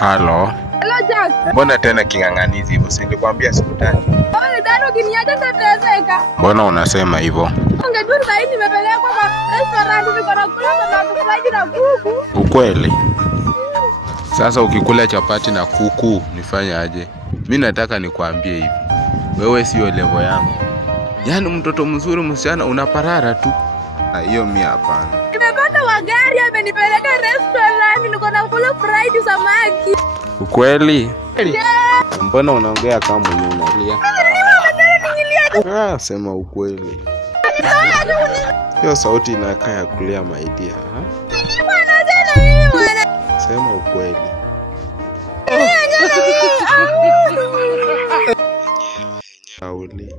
Halo. Hello Jack. Mbona tena king'ang'anizi hivyo? Si nilikwambia sikutaki. Wewe ndio ukiniacha tateseka. Mbona unasema hivyo? Ungejua sasa nimepelekwa kwa restaurant niko nakula samaki na kuku. Ukweli? Sasa ukikula chapati na kuku nifanye aje? Mimi nataka nikwambie hivi. Wewe sio level yangu. Yaani mtoto mzuri msichana unaparara tu. Hiyo mimi hapana. Nimepata wagari amenipeleka restaurant niko nakula fried samaki. Ukweli? Yeah. Mbona unaongea kama mwenye unalia? Sema ukweli. Hiyo sauti inakaa ya kulia maidia. Sema ukweli. Kauli.